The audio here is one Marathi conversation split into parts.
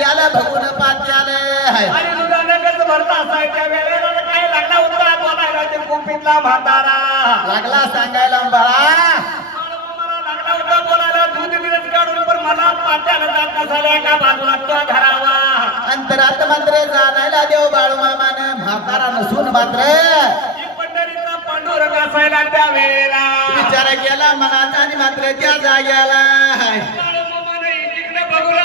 पात्याला भगून पात्याला. आणि भरता वेळेला काय लागला होता लागला सांगायला बाळा. अंतरात मात्र जाणायला देव बाळू मामानं म्हातारा नसून मात्र. पांडुरंग असायला त्या वेळेला. विचार केला मनाचा आणि मात्र त्या जाग्याला. बघूला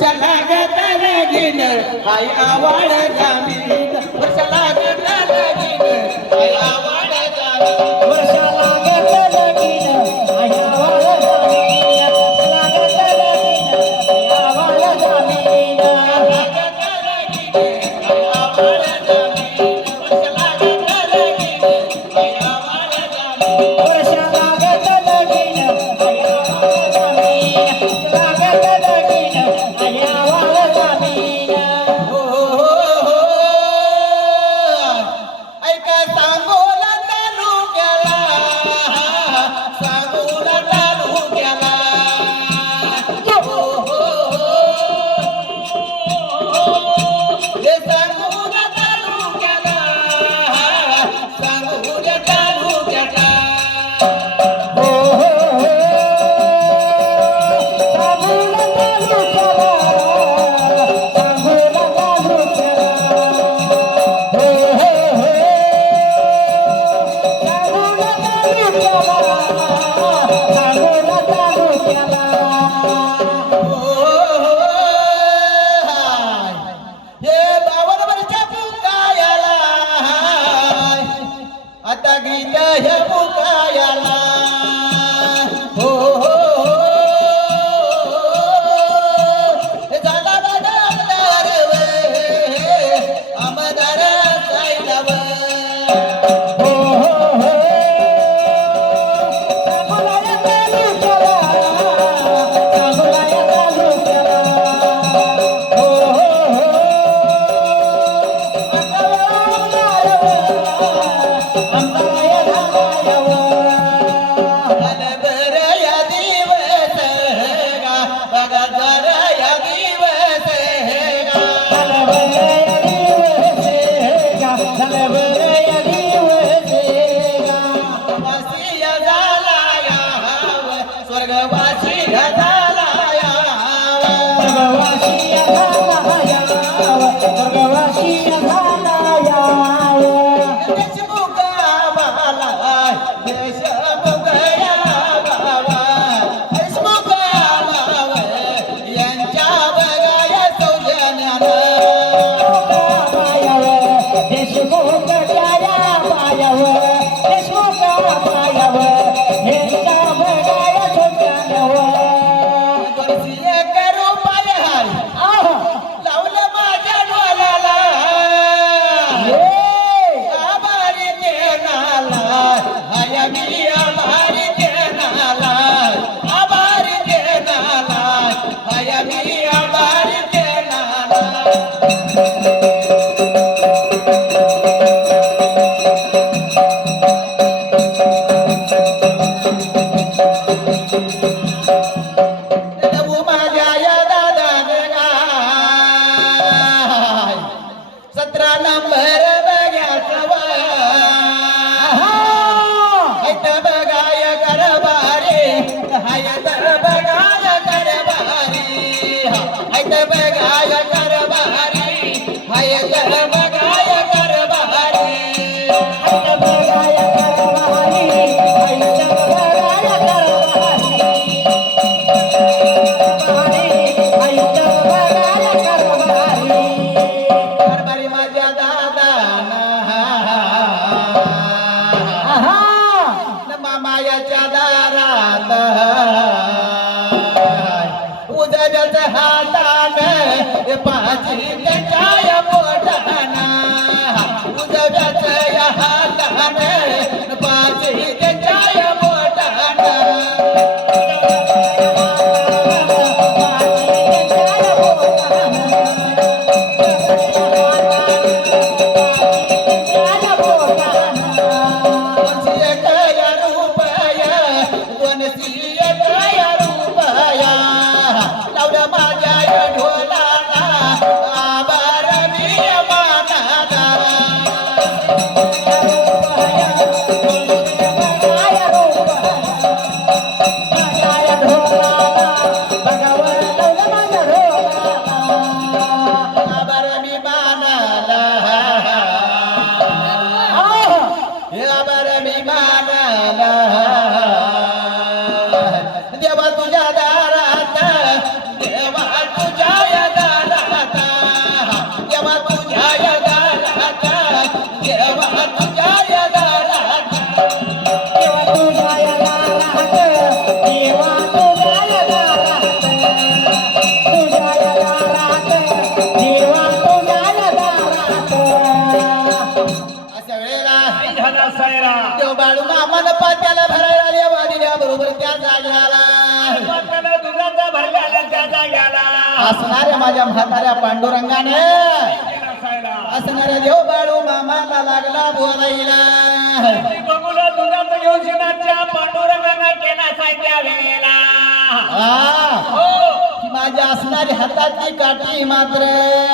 वर्षा लागत हाय आई आवाड जामीन. उजव्याच माझ्या म्हाताऱ्या पांडुरंगाने. असणाऱ्या देव बाळू मामाला लागला बोलायला. बघूला पांडुरंगानं केला वेळेला. हो. ही माझ्या असणारी हाताची काठी मात्र.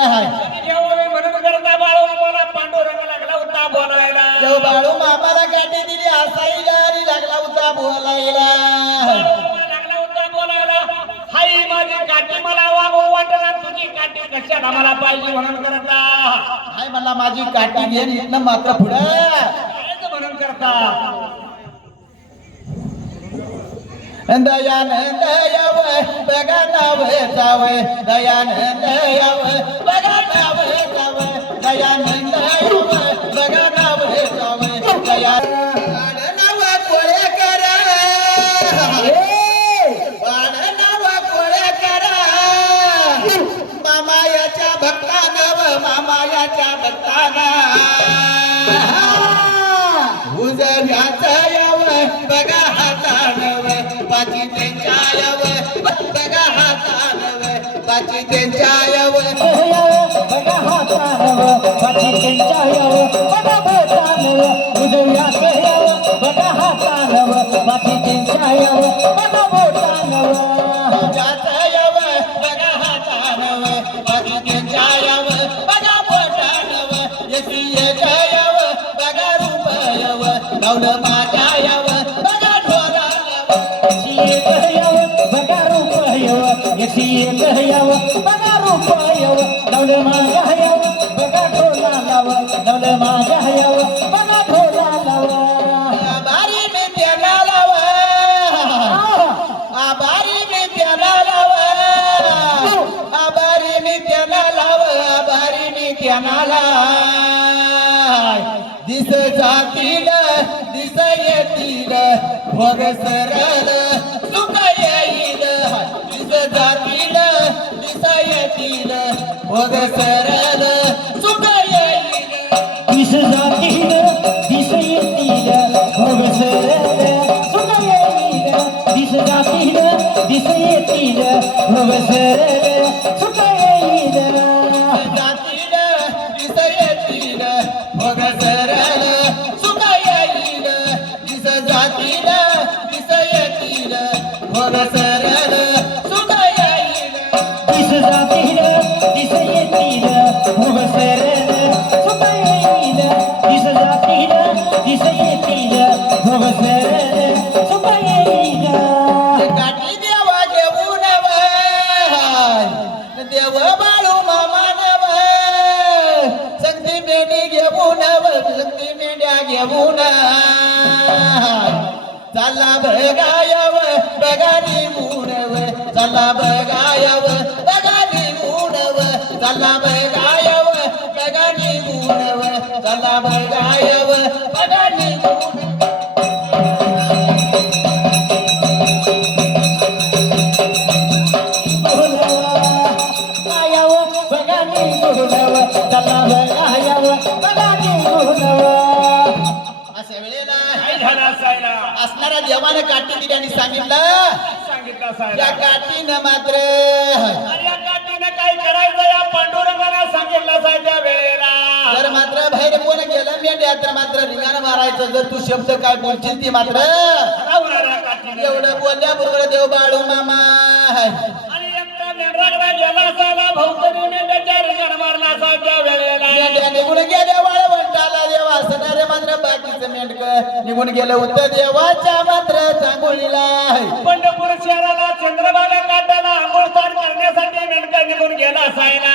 हाय जेव्हा मी म्हणून करता बाळू मला पांडुरंग लागला होता बोलायला. देव बाळू मामाला काठी दिली असाईला आणि लागला होता बोलायला लागला होता बोलायला हाई माझी काठी मला वागू वाटला तुझी कशाला मला पाहिजे म्हणून करता. हाय मला माझी काठी घेऊन इथनं मात्र पुढं. म्हणून करता. दयानंद याव बघा नाव जाव. दयानंद याव बघा नाव जाव. दयानंद मामायाच्या भक्ताना उजव्याच याव बघा हातानव पाची त्यांच्या याव बघा हातानव पाची त्यांच्या में दिस जातील दिस येतील भोग सरळ चालला बघायव बघानी गुणव चालला बघायव बघानी गुणव चालला बघायव बघानी काठीनं मात्र. या काठीनं काय करायचं या पांडुरंगानं सांगितलं सायच्या वेळेला. जर मात्र बाहेर कोण गेलं? मेंढ्या तर मात्र रिंगाण मारायचं. जर तू शब्द काय बोलशील ती मात्र. एवढं बोलल्याबरोबर देव बाळू मामा आणि एकटा मेंढराकडे गेला असायला भौतरी मेंढ्याच्या रिंगण मारला असायच्या वेळेला. मेंढ्या निघून गेल्या वाळवंटाला देवा. असणारे मात्र बाकीचं मेंढक निघून गेलं होतं देवाच्या मात्र चांगोळीला पंढरपूर शहराला चंद्रभागा काटाला आंघोळ करण्यासाठी मेंढका निघून गेला असायला.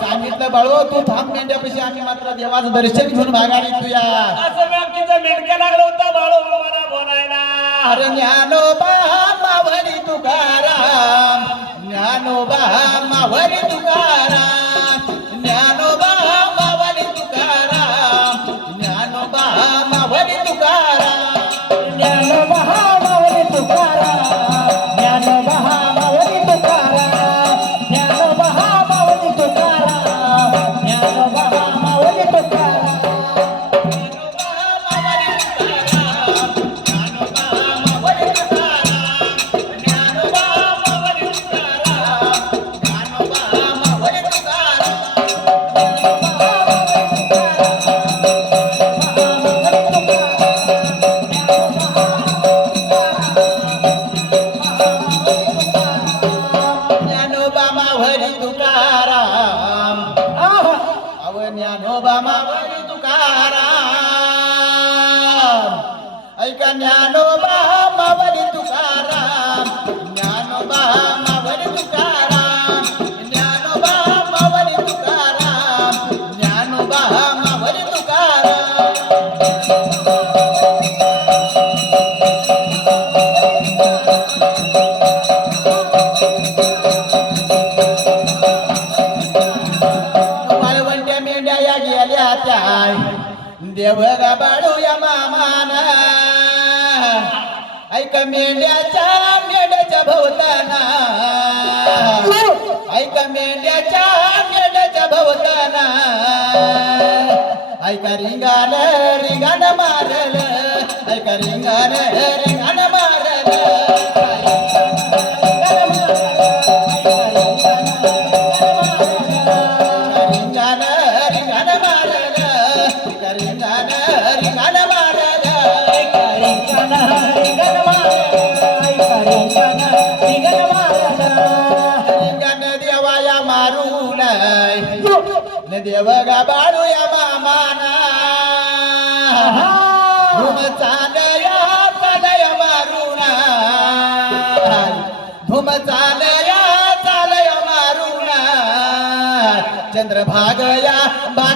सांगितलं बाळू तू थांब मेंढ्यापाशी आम्ही मात्र देवाचं दर्शन घेऊन भागारी तुया असं व्यक्तीचं मेंढक्या लागलं होतं बाळू मला बोलायला. अरे ज्ञानोबा मावरी तुकाराम. ज्ञानोबा मावरी तुकाराम. देवगा बाळू या मामाना चंद्रभागया भागया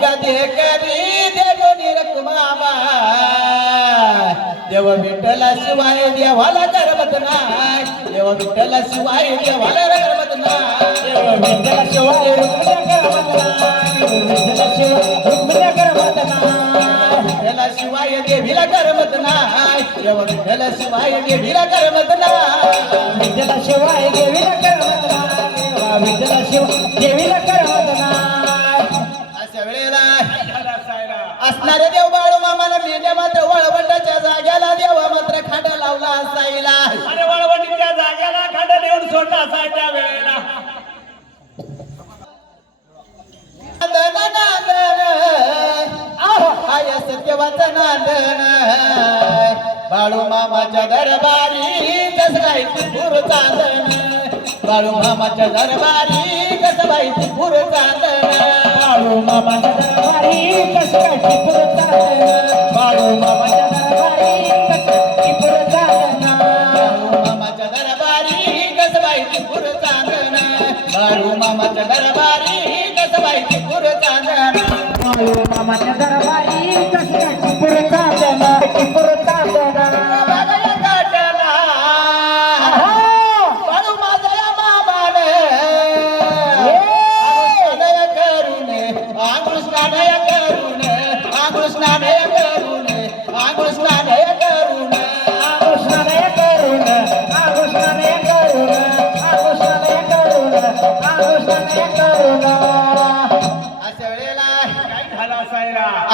ऐका देखरी देखनी रकुमाबा देव विठ्ठला शिवाय देवाला करमत नाय देव विठ्ठला शिवाय देवाला करमत नाय विठ्ठला शिवाय रुक्मिण्या करमतना विठ्ठला शिवाय रुक्मिण्या करमतना विठ्ठला शिवाय देवीला करमत नाय देव विठ्ठला शिवाय देवीला करमत नाय विठ्ठला शिवाय देवीला करमतना देवा विठ्ठला शिवाय सोडला वेळेला. सत्यवाचं नांदन बाळू मामाच्या दरबारी कसं बाई तिपूर चांदन. बाळू मामाच्या दरबारी कसं बाई तिपूर चांदन. बाळू मामाच्या दरबारी कसं बाई तिपूर चालतं बाळू मामा मामाच्या दरबारी कसं काय टिपूर चालतं टिपूर चालतं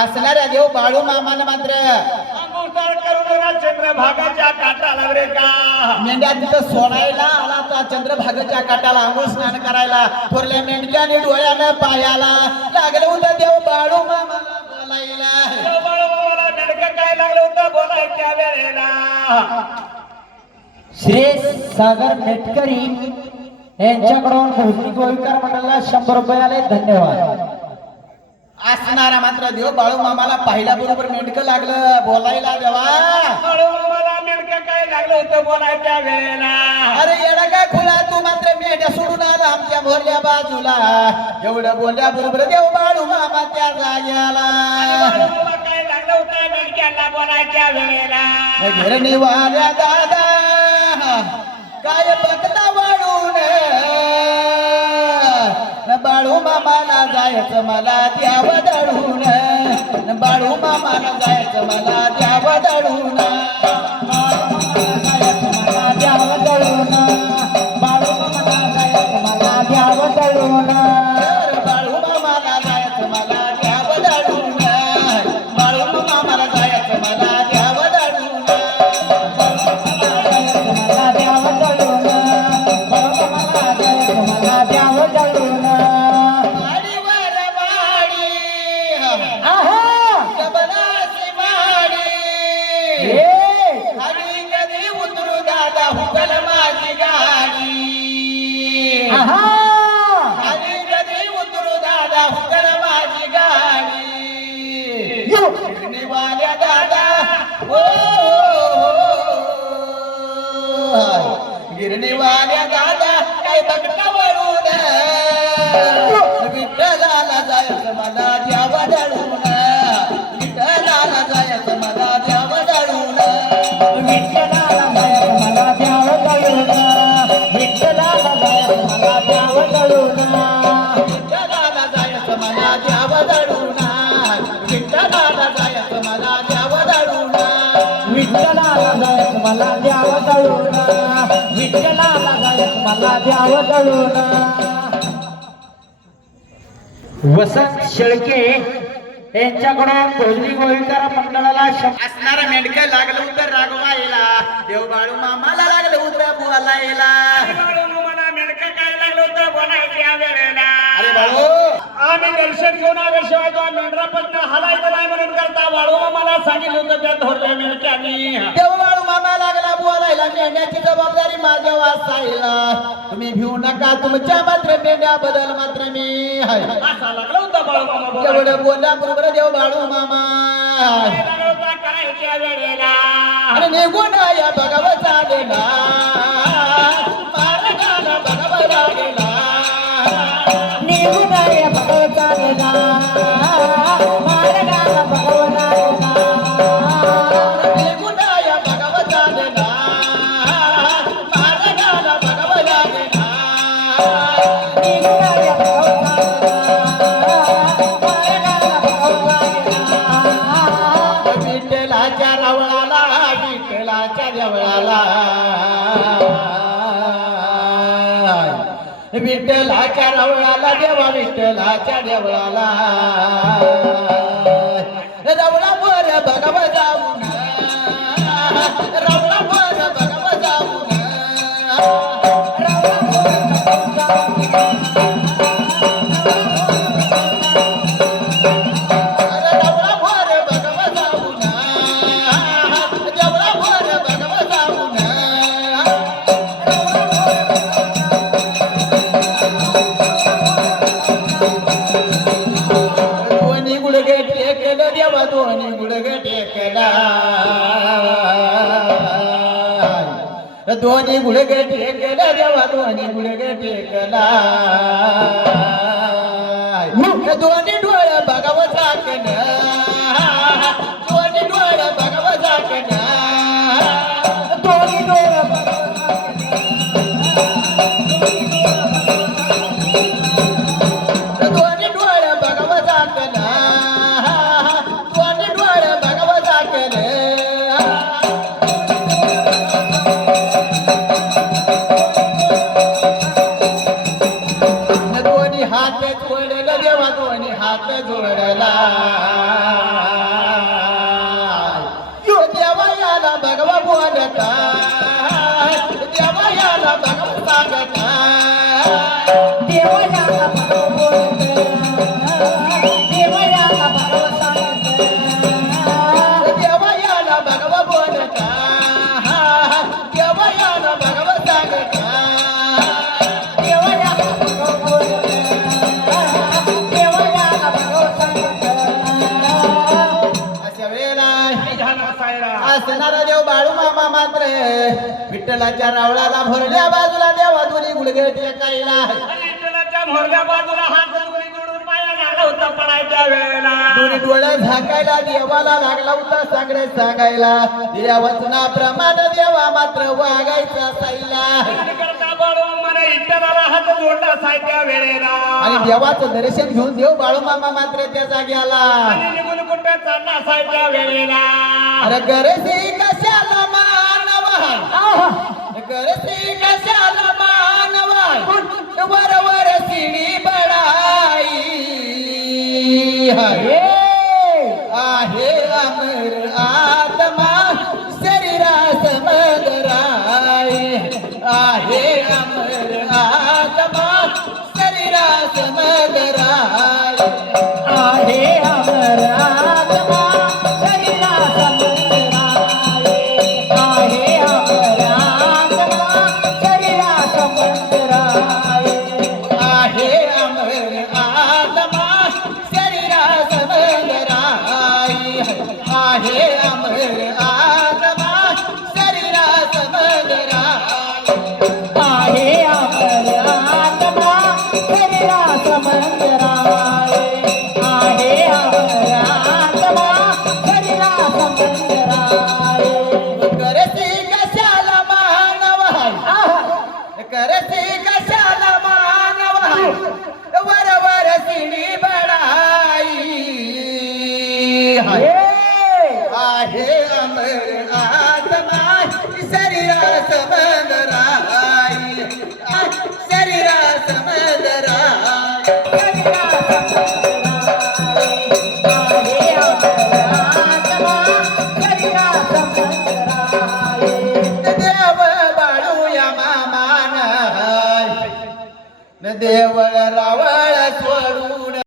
असणाऱ्या देव बाळू मामानं मात्र. चंद्रभागाच्या काटाला रे का? मेंढ्या तिथं सोडायला आला तर चंद्रभागेच्या काटाला स्नान करायला. थोरल्या मेंढक्याने डोळ्यानं पायाला लागलं होतं देव बाळू मामाला बोलायला. नेमकं काय लागलं होतं बोलायच्या वेळेला? श्री सागर मेटकरी यांच्याकडून भोसरी गोविकर मंडळाला शंभर रुपये आले धन्यवाद. असणारा मात्र देव बाळू मामाला पाहिल्याबरोबर मेंढकं लागलं. बोलायला देवा. मला नेमकं काय लागलं होतं बोलायच्या वेळेला? अरे येडा काय खुला तू मात्र मेंढ्या सोडून आला आमच्या भरल्या बाजूला. एवढं बोलल्या बरोबर देव बाळू मामा त्या जाग्याला. मला काय लागलं होतं मेडक्याला बोलायच्या वेळेला? घरणी वाल्या दादा काय बघता बाळू मामाला जायचं मला द्याव दळून. बाळू मामाला जायचं मला द्याव दळून. गिरणीवाल्या दादा काय बघता वळून विठ्ठलाला जायचं मला द्यावा दळून विठ्ठलाला जायचं मला द्यावा दळून विठ्ठलाला जायचं मला द्यावं दळून विठ्ठलाला जायचं मला द्यावं दळून विठ्ठलाला जायचं मला द्यावा दळून विठ्ठलाला जायचं मला द्यावा दळून विठ्ठलाला जायचं मला जायचं मला द्यावं दळून वसंत शेळके यांच्याकडून भोजनी गोविंदरा मंडळाला असणारा मेंढकं लागलं होतं रागवायला देव बाळू मामाला लागलं होतं बोलायला. अरे बाळू. आम्ही दर्शन घेऊन आल्याशिवाय तो मेंढरापट्न हलायचं नाही म्हणून करता वाळू मला सांगितलं होतं त्या थोरल्या मेंढक्यानी. देव बोलायला मेंढ्याची जबाबदारी माझ्या वाचायला तुम्ही भिऊ नका तुमच्या मात्र मेंढ्या बदल मात्र मी आहे. असा लागला होता बाळू मामा बोलायला. एवढं बोलला बरोबर देव बाळू मामा. काय लागलं होतं करायच्या वेळेला. आणि निघून या भगव चालेला. विठ्ठलाच्या रवळाला देवा विठ्ठलाच्या देवळाला. रवळा बर भगव जाऊ टेकलं देवा दोन्ही गुडघे टेकला. दोन्ही गुडघे टेकलं देवा दोन्ही गुडघे टेकला. दोन्ही डोळ भगव झाकण विठ्ठलाच्या रावळाला भरल्या बाजूला देवा दोन्ही गुडघे टेकायला. विठ्ठलाच्या बाजूला हात जोडून जोडून पाया लागला होता पडायच्या वेळेला. दोन्ही डोळे झाकायला देवाला लागला होता सांगडे सांगायला. वचनाप्रमाणे देवा मात्र वागायचा साईला आणि देवाचं दर्शन घेऊन देव बाळू मामा मात्र त्या जागी आला. आणि निघून कुठे चालला सायत्या वेळेला. अरे गरजे कशाला गरजे कशाला मानवा वर वर सिडी बडाई आहे. अमर आत्मा